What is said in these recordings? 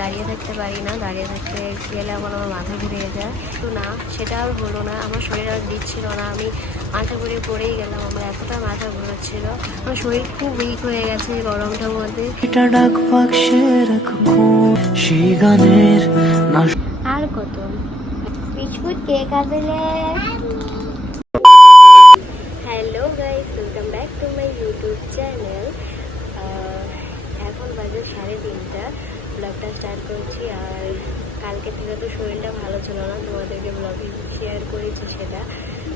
দাঁড়িয়ে থাকতে পারি না, দাঁড়িয়ে থাকতে গেলে আমার মাথা ঘুরে যায়। তো না, সেটা আর হলো না, আমার শরীর আর দিচ্ছিল না, আমি মাথা ঘুরে পড়েই গেলাম। আমার এতটা মাথা ঘুরোচ্ছিল, আমার শরীর খুব উইক হয়ে গেছে গরমটার মধ্যে। আর কত বিস্কুট কে খাবে? Hello guys, welcome back to my YouTube channel. এখন বাজে 3:30, ব্লগটা স্টার্ট করছি। আর কালকে থেকে তো শরীরটা ভালো ছিল না, তোমাদেরকে ব্লগে শেয়ার করেছি। সেটা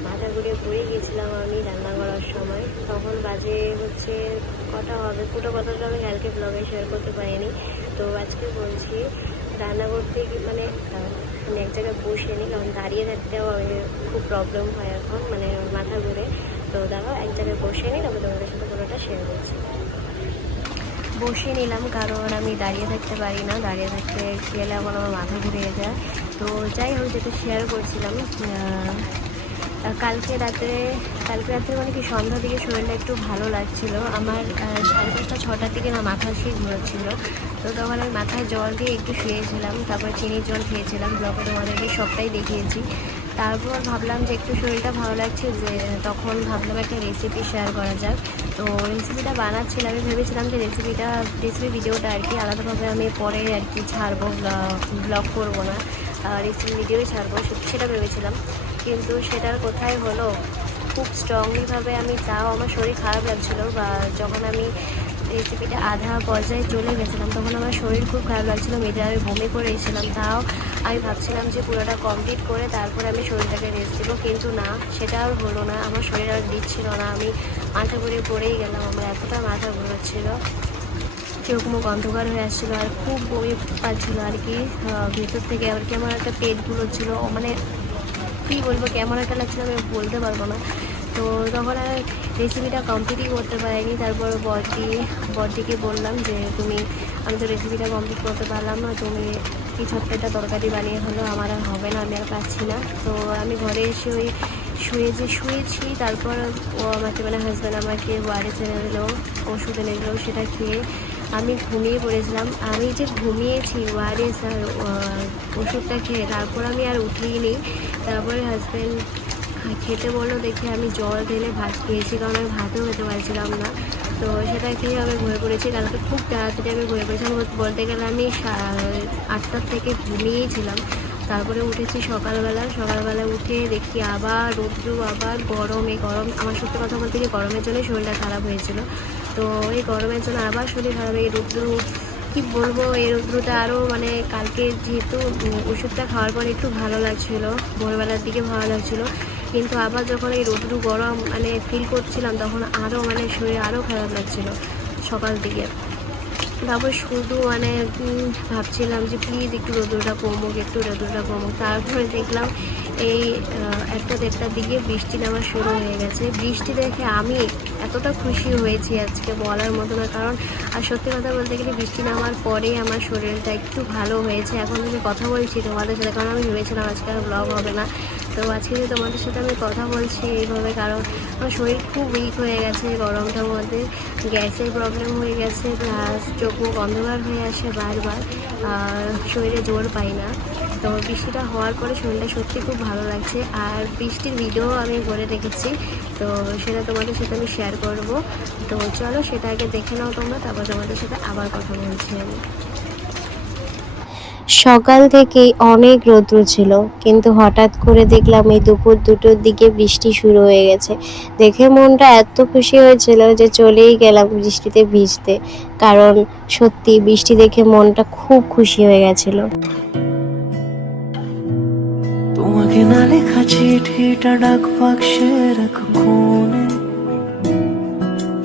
মাথা ঘুরে পড়ে গিয়েছিলাম আমি রান্না করার সময়। তখন বাজে হচ্ছে কটা হবে, পুরো কথাটা আমি কালকে ব্লগে শেয়ার করতে পারিনি। তো আজকে বলছি, রান্না করতে মানে এক জায়গায় বসে নিই, কারণ দাঁড়িয়ে থাকতেও আমি খুব প্রবলেম হয় এখন, মানে মাথা ঘুরে। তো দেখো, এক জায়গায় বসে নিই, তারপর তোমাদের সাথে পুরোটা শেয়ার করছি। বসে নিলাম, কারণ আমি দাঁড়িয়ে থাকতে পারি না, দাঁড়িয়ে থাকতে গেলে আমার মাথা ঘুরে যায়। তো যাই হোক, যেটা শেয়ার করছিলাম, কালকে রাত্রে মানে কি সন্ধ্যার দিকে শরীরটা একটু ভালো লাগছিল আমার। 5:30 6টার দিকে না মাথা সেই ঘুরোচ্ছিল। তো তখন আমি মাথায় জল দিয়ে একটু শুয়েছিলাম, তারপর চিনির জল খেয়েছিলাম। ব্লগে তোমাদেরকে সবটাই দেখিয়েছি। তারপর ভাবলাম যে একটু শরীরটা ভালো লাগছে, যে তখন ভাবলাম একটা রেসিপি শেয়ার করা যাক। তো রেসিপিটা বানাচ্ছিলাম, আমি ভেবেছিলাম যে রেসিপি ভিডিওটা আর কি আলাদাভাবে আমি পরে আর কি ছাড়বো, ব্লগ করবো না, রেসিপি ভিডিওই ছাড়বো, সেটা ভেবেছিলাম। কিন্তু সেটার কোথায় হলো, খুব স্ট্রংলিভাবে আমি, তাও আমার শরীর খারাপ লাগছিলো, বা যখন আমি রেসিপিটা আধা পর্যায়ে চলে গেছিলাম তখন আমার শরীর খুব খারাপ লাগছিলো, মেয়েদের আমি বমি করে এসেছিলাম। তাও আমি ভাবছিলাম যে পুরোটা কমপ্লিট করে তারপরে আমি শরীরটাকে রেস্ট দেবো, কিন্তু না, সেটা আর হলো না, আমার শরীর আর দিচ্ছিল না, আমি মাথা ঘুরে পড়েই গেলাম। আমার এতটা মাথা ঘুরোচ্ছিলো, চোখ মুখ অন্ধকার হয়ে আসছিলো, আর খুব বমি পাচ্ছিলো আর কি ভেতর থেকে। আর কি আমার একটা পেট ঘুরোচ্ছিলো, মানে কী বলবো, কেমন একটা লাগছিল আমি বলতে পারবো না। তো তখন আর রেসিপিটা কমপ্লিটই করতে পারিনি। তারপর বড়দিকে বললাম যে আমি তো রেসিপিটা কমপ্লিট করতে পারলাম না, তুমি কিছু একটা তরকারি বানিয়ে হলো, আমার আর হবে না, আমি আর পাচ্ছি না। তো আমি ঘরে এসে ওই শুয়েছি। তারপর ও আমাকে, মানে হাজব্যান্ড আমাকে ওয়ারেস এনে দিলো, ওষুধ এনে দিলো, সেটা খেয়ে আমি ঘুমিয়ে পড়েছিলাম। আমি যে ঘুমিয়েছি ওয়ারেস আর ওষুধটা খেয়ে, তারপর আমি আর উঠেই নি। তারপরে হাজব্যান্ড খেতে বললো দেখে আমি জল ঢেলে ভাত খেয়েছি, কারণ আমি ভাতও খেতে পারছিলাম না। তো সেটা খেয়ে আমি ঘুরে পড়েছি। কালকে খুব তাড়াতাড়ি আমি ঘুরে পড়েছিলাম, বলতে গেলে আমি 8টার থেকে ঘুমিয়েছিলাম। তারপরে উঠেছি সকালবেলা উঠে দেখি আবার রৌদ্র, আবার গরম। আমার সত্যি কথা বলতে গিয়ে গরমের জন্যই শরীরটা খারাপ হয়েছিল। তো এই গরমের জন্য আবার শরীর খারাপ, এই রৌদ্র কী বলবো, এই রৌদ্রটা আরও, মানে কালকে যেহেতু ওষুধটা খাওয়ার পর একটু ভালো লাগছিলো, ভোরবেলার দিকে ভালো লাগছিলো, কিন্তু আবার যখন এই রৌদ্র গরম মানে ফিল করছিলাম, তখন আরও মানে শরীর আরও খারাপ লাগছিলো সকাল দিকে। তারপর শুধু মানে ভাবছিলাম যে প্লিজ একটু রৌদ্রটা কমুক। তারপরে দেখলাম এই 1টা-1:30টার দিকে বৃষ্টি নামা শুরু হয়ে গেছে। বৃষ্টি দেখে আমি এতটা খুশি হয়েছি আজকে বলার মতো না, কারণ আর সত্যি কথা বলতে গেলে বৃষ্টি নামার পরেই আমার শরীরটা একটু ভালো হয়েছে। এখন আমি কথা বলছি তোমাদের সাথে, কারণ আমি ভেবেছিলাম আজকে আর ব্লগ হবে না। তো আজকে যে তোমাদের সাথে আমি কথা বলছি এইভাবে, কারণ আমার শরীর খুব উইক হয়ে গেছে গরমটার মধ্যে, গ্যাসের প্রবলেম হয়ে গেছে, প্লাস চোখ মুখ অন্ধকার হয়ে আসে বারবার, আর শরীরে জোর পাই না। তো বৃষ্টিটা হওয়ার পরে শরীরটা সত্যি খুব ভালো লাগছে। আর বৃষ্টির ভিডিও আমি করে রেখেছি, তো সেটা তোমাদের সাথে আমি শেয়ার করব। তো চলো সেটা আগে দেখে নাও তোমরা, তারপর তোমাদের সাথে আবার কথা বলছি আমি। সকাল থেকেই অনেক রৌদ্র ছিল, কিন্তু হঠাৎ করে দেখলাম এই দুপুর 2টোর দিকে বৃষ্টি শুরু হয়ে গেছে। দেখে মনটা এত খুশি হয়েছিল যে চলেই গেলাম বৃষ্টিতে ভিজতে, কারণ সত্যি বৃষ্টি দেখে মনটা খুব খুশি হয়ে গেছিল। তোমাকে না লেখা চিঠিটা ডাক বাক্সে রাখো কোণে,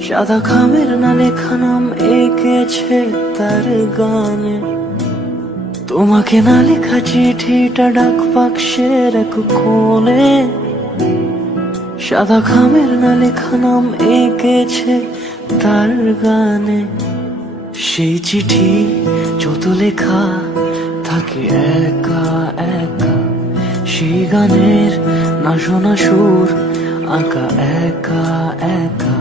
সাদা খামের না লেখা নাম এঁকেছে তার গানে। তোমাকে না লেখা চিঠিটা ডাক বাক্সে রাখো কোণে, সাদা খামের না লেখা নাম এঁকেছে তার গানে। সেই চিঠি যত লেখা থাকে একা একা, সেই গানের না শোনা সুর আঁকা একা একা,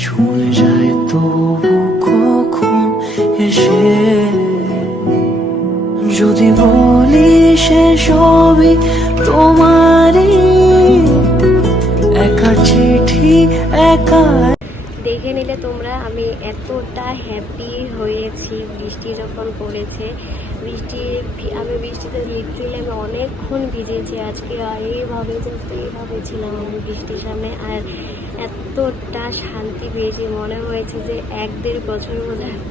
ছুঁয়ে যায় তবু কখন এসে যদি বলি সে সবই তোমারই, একা চিঠি একা। দেখে নিলে তোমরা আমি এতটা হ্যাপি হয়েছি বৃষ্টি যখন পড়েছে। আমি বৃষ্টিতে লিটারালি আমি অনেকক্ষণ ভিজেছি আজকে, আর এইভাবে জাস্ট এইভাবে ছিলাম আমি বৃষ্টির সামনে, আর এতটা শান্তি পেয়েছি, মনে হয়েছে যে 1-1.5 বছর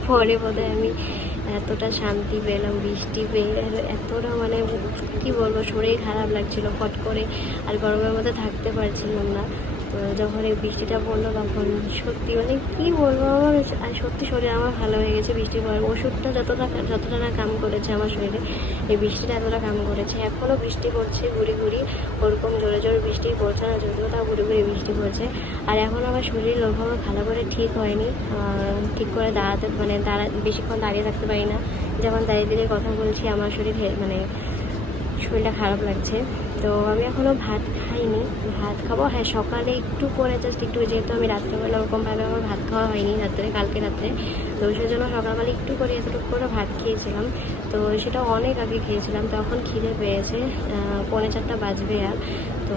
পরে বোধহয় আমি এতটা শান্তি পেলাম বৃষ্টি পেয়ে। এতটা মানে কি বলবো, শরীর খারাপ লাগছিল ফট করে, আর গরমের মধ্যে থাকতে পারছিলাম না। তো যখন এই বৃষ্টিটা পড়লো তখন সত্যি মানে কি বলবো, আমার সত্যি শরীর আমার ভালো হয়ে গেছে বৃষ্টি পড়ার। ওষুধটা যতটা না কাম করেছে আমার শরীরে, এই বৃষ্টিটা এতটা কাম করেছে। এখনও বৃষ্টি পড়ছে ঘুরি ঘুরি, ওরকম জোরে জোরে বৃষ্টি পড়ছে না, যদিও তাও ঘুরি ঘুরি বৃষ্টি পড়ছে। আর এখন আমার শরীর ওইভাবে ভালো করে ঠিক হয়নি, ঠিক করে বেশিক্ষণ দাঁড়িয়ে থাকতে পারি না। যেমন দাঁড়িয়ে দাঁড়িয়ে কথা বলছি, আমার শরীরটা খারাপ লাগছে। তো আমি এখনও ভাত খাইনি, ভাত খাবো। হ্যাঁ, সকালে একটু করে জাস্ট একটু, যেহেতু আমি রাত্রেবেলা ওরকমভাবে আমার ভাত খাওয়া হয়নি কালকে রাত্রে, তো সেই জন্য সকালবেলা একটু করে এতটুকু করে ভাত খেয়েছিলাম। তো সেটা অনেক আগে খেয়েছিলাম, তখন খিদে পেয়েছে, 3:45 বাজবে। আর তো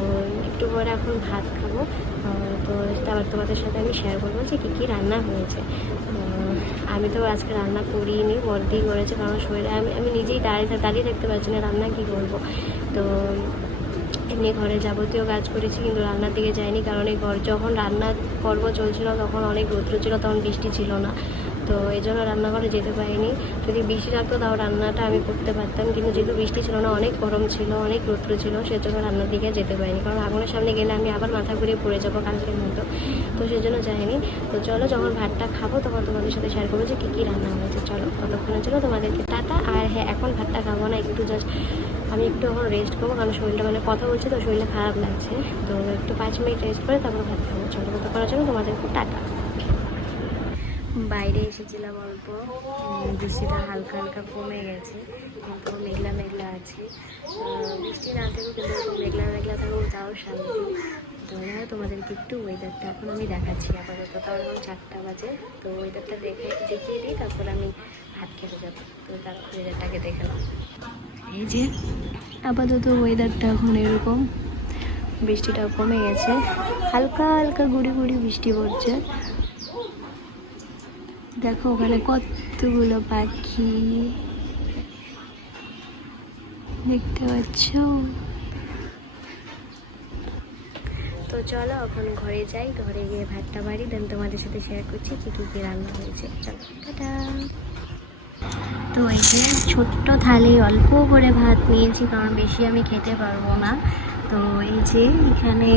একটু করে এখন ভাত খাবো। তো আবার তোমাদের সাথে আমি শেয়ার করবো যে কী কী রান্না হয়েছে। আমি তো আজকে রান্না করিনি, বড়দি করেছে, কারণ শরীরে আমি নিজেই দাঁড়িয়ে থাকতে পারছি না, রান্না কী করবো। তো এমনি ঘরে যাবতীয় কাজ করেছি, কিন্তু রান্নার দিকে যাইনি, কারণ এই যখন রান্নার পর্ব চলছিল তখন অনেক রৌদ্র ছিল, তখন বৃষ্টি ছিল না। তো এই জন্য রান্নাঘরে যেতে পারিনি। যদি বৃষ্টি থাকতো তাও রান্নাটা আমি করতে পারতাম, কিন্তু যেহেতু বৃষ্টি ছিল না, অনেক গরম ছিল, অনেক রৌদ্র ছিল, সেজন্য রান্নার দিকে যেতে পারিনি, কারণ আগুনের সামনে গেলে আমি আবার মাথা ঘুরিয়ে পড়ে যাবো কালকের মতো। তো সেজন্য যাইনি। তো চলো, যখন ভাতটা খাবো তখন তোমাদের সাথে শেয়ার করবো যে কী কী রান্না হয়েছে। চলো, ততক্ষণে চলো তোমাদেরকে টাটা। আর হ্যাঁ, এখন ভাতটা খাবো না, একটু জাস্ট আমি একটু এখন রেস্ট করবো, কারণ শরীরটা কথা বলছি তো শরীরটা খারাপ লাগছে। তো একটু 5 মিনিট রেস্ট করে তারপর ভাত খাবো। চলো, ততক্ষণের জন্য তোমাদেরকে টাটা। বাইরে এসেছিলাম অল্প, বৃষ্টিটা হালকা হালকা কমে গেছে, কিন্তু মেঘলা মেঘলা আছে। বৃষ্টি না থাকুক, কিন্তু মেঘলা মেঘলা থাকুক, তাও শান্তি। তো হ্যাঁ, তোমাদেরকে একটু ওয়েদারটা এখন আমি দেখাচ্ছি আপাতত, কারণ এখন 4টা বাজে। তো ওয়েদারটা দেখিয়ে দিই, তারপর আমি ভাত খেতে যাবো। তো তারপর ওয়েদারটাকে দেখালাম। এই যে আপাতত ওয়েদারটা এখন এরকম, বৃষ্টিটা কমে গেছে, হালকা হালকা গুড়ি গুড়ি বৃষ্টি পড়ছে। দেখো ওখানে কতগুলো পাখি দেখতে পাচ্ছ। তো চলো এখন ঘরে যাই, ঘরে গিয়ে ভাতটা বাড়ি, দেন তোমাদের সাথে শেয়ার করছি কী কী রান্না হয়েছে। চলো, টাটা। তো এই যে ছোট্ট থালি অল্প করে ভাত নিয়েছি, কারণ বেশি আমি খেতে পারবো না। তো এই যে এখানে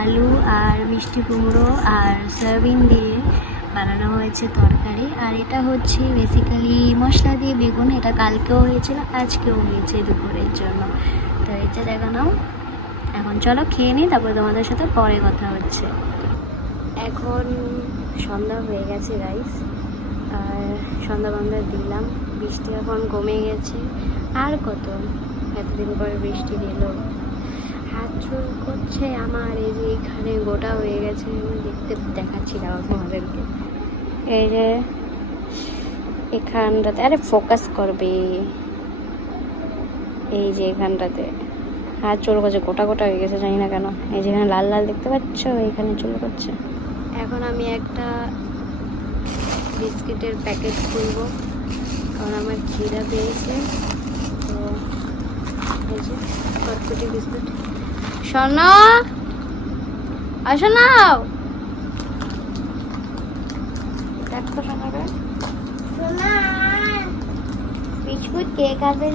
আলু আর মিষ্টি কুমড়ো আর সয়াবিন দিয়ে বানানো হয়েছে তরকারি, আর এটা হচ্ছে বেসিক্যালি মশলা দিয়ে বেগুন। এটা কালকেও হয়েছিল, আজকেও হয়েছে দুপুরের জন্য। তো এই যে দেখানো, এখন চলো খেয়ে নিই, তারপর তোমাদের সাথে পরে কথা হচ্ছে। এখন সন্ধ্যা হয়ে গেছে গাইস, আর সন্ধ্যা দিলাম, বৃষ্টি এখন কমে গেছে। আর কত, এতদিন পরে বৃষ্টি দিল। হাত চুল করছে আমার, এই যে এখানে গোটা হয়ে গেছে, আমি দেখাচ্ছিলাম তোমাদেরকে। এই যে এখানটাতে, আরে ফোকাস করবে, এই যে এখানটাতে হাত চুল করছে, গোটা গোটা হয়ে গেছে, জানি না কেন। এই যেখানে লাল লাল দেখতে পাচ্ছ, এখানে চুল করছে। এখন আমি একটা বিস্কিটের প্যাকেট খুলবো, কারণ আমার খিদা পেয়েছে। তো এই যে কটকটি বিস্কুট। শোনো, শোনাও, দেখো শোনাবে বিস্কুট কে খাবে?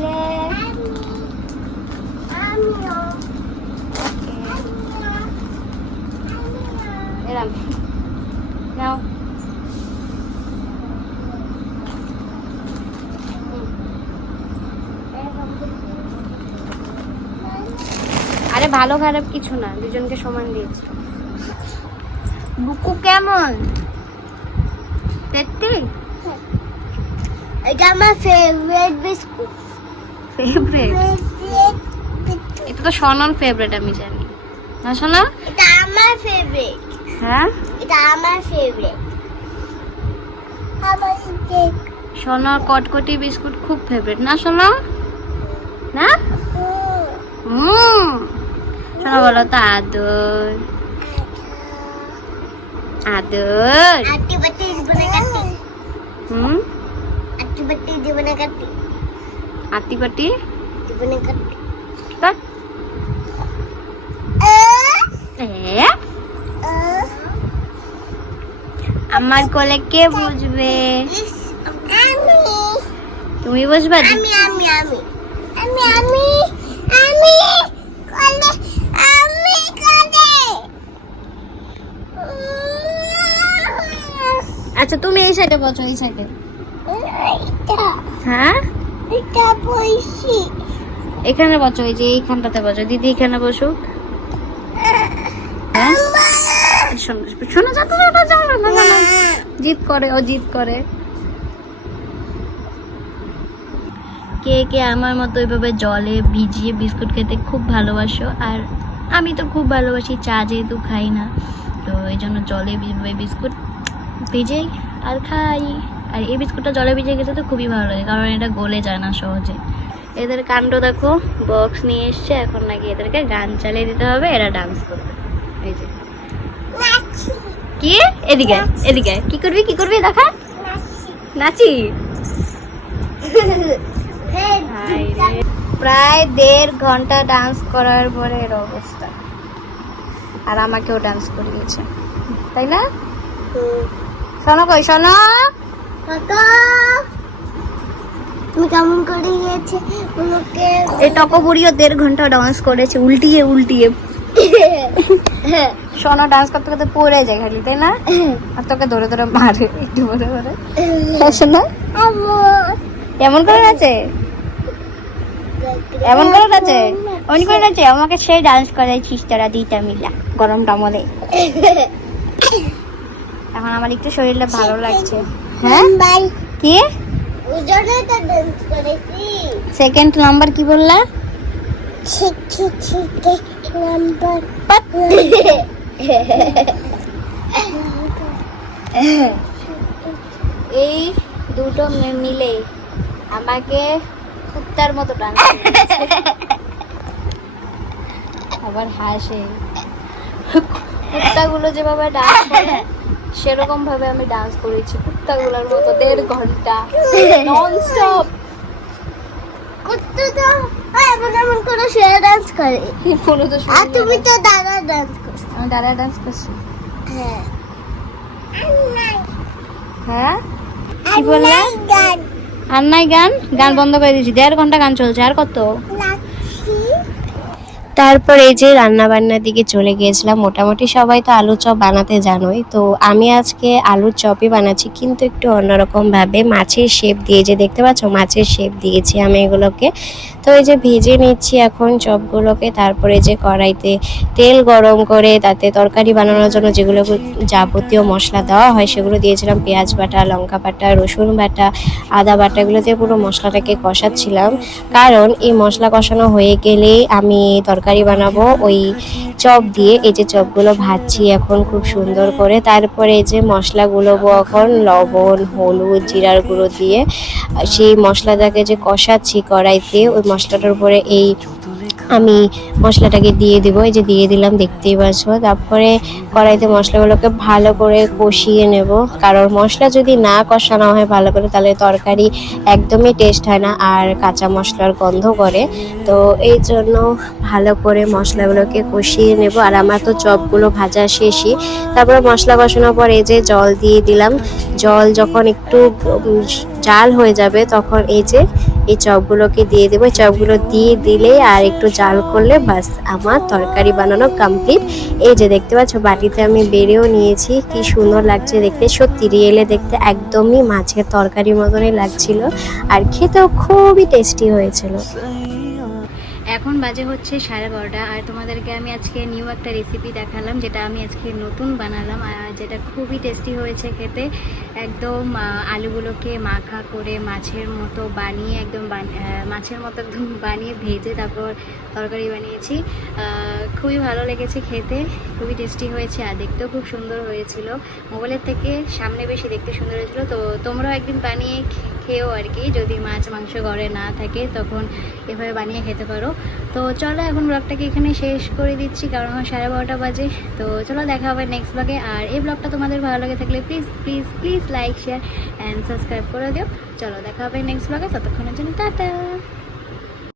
এরম নাও। আরে ভালো খারাপ কিছু না, দুজনকে সমান দিয়েছি। বুকু কেমন? তেত্তি? এটা আমার ফেভারিট বিস্কুট। ফেভারিট? এটা তো সোনার ফেভারিট, আমি জানি না। সোনা, এটা আমার ফেভারিট। হ্যাঁ, এটা আমার ফেভারিট। আমার কেক। সোনার কটকটি বিস্কুট খুব ফেভারিট না সোনা? না? শোনো বলো তো আদর আদর। আটি বাটি জীবনে কাটি হুম, আটি বাটি জীবনে কাটি আতি পাটি জীবনে কাটি বাহ। আমার কোলে কে বুঝবে? আমি তুমি বুঝবা? আমি আমি আমি আমি আমি আমি কোলে আমি কোলে আচ্ছা তুমি এই সাইডে বসো, এই সাইডে। এটা হ্যাঁ এটা বইছি এখানে বসো, এই যে এইখানটাতে বসো। দিদি এখানে বসুক। হ্যাঁ শোনো শোনো, যাতো যাও না, না না, জিদ করে, ও জিদ করে। কে কে আমার মতো এইভাবে জলে ভিজিয়ে বিস্কুট খেতে খুব ভালোবাসো? আর আমি তো খুব ভালোবাসি, চা যেহেতু খাই না, তো এই জন্য জলে বিস্কুট ভিজে আর খাই। আর এই বিস্কুটটা জলে ভিজে খেতে তো খুবই ভালো লাগে, কারণ এটা গলে যায় না সহজে। এদের কাণ্ড দেখো, বক্স নিয়ে এসছে, এখন নাকি এদেরকে গান চালিয়ে দিতে হবে, এরা ডান্স করবে। এই যে নাচি কি, এদিকে এদিকে, কি করবি কি করবি দেখা, নাচি। হায় রে, প্রায় 1.5 ঘন্টা ডান্স করার পরে এর অবস্থা। আর আমাকেও ডান্স করিয়েছে, তাই না? শোনো কই, শোনো। কাকা তুমি কেমন করে গিয়েছে ওকে এই টকো বুড়িও 1.5 ঘন্টা ডান্স করেছে, উল্টিয়ে উল্টিয়ে। শোনো, ডান্স করতে করতে পড়ে যায় খালি, তাই না? আর তোকে ধরে ধরে মারে একটু ধরে ধরে। শোনো, এমন করে আছে, এমন করে আছে, এমন করে আছে। আমাকে সেই ডান্স করাইছিস তোরা দুইটা মিলা গরমটা মলে। এখন আমার একটু শরীরটা ভালো লাগছে। হ্যাঁ বাই কি ওজনে তো ডান্স করেছি সেকেন্ড নাম্বার কি বললা? ঠিক ঠিক ঠিক নাম্বার এই দুটো মিলে আমাকে কুত্তার মতো ডান্স আবার হাসে। কুত্তাগুলো যেভাবে ডান্স করে সেরকম ভাবে আমি ডান্স করেছি কুত্তাগুলোর মতো 1.5 ঘন্টা নন স্টপ। কুত্তা তো এমন এমন করে সে ডান্স করে কোনো তো আর তুমি তো দাদা ডান্স করছো আমি দাঁড়া ডান্স করছি। হ্যাঁ হ্যাঁ কি বললে? গান আর নাই গান, গান বন্ধ করে দিয়েছি। 1.5 ঘন্টা গান চলছে, আর কত? নাচি তারপর এই যে রান্না বান্নার দিকে চলে গিয়েছিলাম। মোটামুটি সবাই তো আলুর চপ বানাতে জানোই, তো আমি আজকে আলুর চপই বানাচ্ছি, কিন্তু একটু অন্যরকম ভাবে। মাছের শেপ দিয়ে, যে দেখতে পাচ্ছ মাছের শেপ দিয়েছি আমি এগুলোকে। তো এই যে ভেজে নিচ্ছি এখন চপগুলোকে। তারপরে যে কড়াইতে তেল গরম করে তাতে তরকারি বানানোর জন্য যেগুলো যাবতীয় মশলা দেওয়া হয় সেগুলো দিয়েছিলাম। পেঁয়াজ বাটা, লঙ্কা বাটা, রসুন বাটা, আদা বাটা, এগুলো দিয়ে পুরো মশলাটাকে কষাচ্ছিলাম, কারণ এই মশলা কষানো হয়ে গেলেই আমি তরকারি বানাবো ওই চপ দিয়ে। এই যে চপগুলো ভাজছি এখন খুব সুন্দর করে। তারপরে এই যে মশলাগুলো এখন লবণ, হলুদ, জিরার গুঁড়ো দিয়ে সেই মশলাটাকে যে কষাচ্ছি কড়াইতে, ওই মশলাটার উপরে এই আমি মশলাটাকে দিয়ে দিব। এই যে দিয়ে দিলাম, দেখতেই পাচ্ছ। তারপরে কড়াইতে মশলাগুলোকে ভালো করে কষিয়ে নেব, কারণ মশলা যদি না কষানো হয় ভালো করে তাহলে তরকারি একদমই টেস্ট হয় না আর কাঁচা মশলার গন্ধ করে। তো এই জন্য ভালো করে মশলাগুলোকে কষিয়ে নেব। আর আমার তো চপগুলো ভাজা শেষই। তারপরে মশলা কষানোর পর এই যে জল দিয়ে দিলাম। জল যখন একটু জাল হয়ে যাবে তখন এই যে এই চপগুলোকে দিয়ে দেবো। চপগুলো দিয়ে দিলে আর একটু জাল করলে বাস আমার তরকারি বানানো কমপ্লিট। এই যে দেখতে পাচ্ছ বাটিতে আমি বেড়েও নিয়েছি, কি সুন্দর লাগছে দেখতে। সত্যি রিয়েলে দেখতে একদমই মাছের তরকারির মতনই লাগছিল, আর খেতেও খুবই টেস্টি হয়েছিল। এখন বাজে হচ্ছে 12:30, আর তোমাদেরকে আমি আজকে নিউ একটা রেসিপি দেখালাম, যেটা আমি আজকে নতুন বানালাম, আর যেটা খুবই টেস্টি হয়েছে খেতে। একদম আলুগুলোকে মাখা করে মাছের মতো বানিয়ে, একদম মাছের মতো একদম বানিয়ে ভেজে তারপর তরকারি বানিয়েছি। খুবই ভালো লেগেছে খেতে, খুবই টেস্টি হয়েছে, আর দেখতেও খুব সুন্দর হয়েছিল। মোবাইলের থেকে সামনে বেশি দেখতে সুন্দর হয়েছিল। তো তোমরাও একদিন বানিয়ে খেয়েও আর কি, যদি মাছ মাংস ঘরে না থাকে তখন এভাবে বানিয়ে খেতে পারো। তো চলো এখন ব্লগটাকে এখানে শেষ করে দিচ্ছি, কারণ আমার 12:30 বাজে। তো চলো দেখা হবে নেক্সট ব্লগে। আর এই ব্লগটা তোমাদের ভালো লাগে থাকলে please please please like share and subscribe করে দিও। চলো দেখা হবে নেক্সট ব্লগে, ততক্ষণের জন্য টাটা।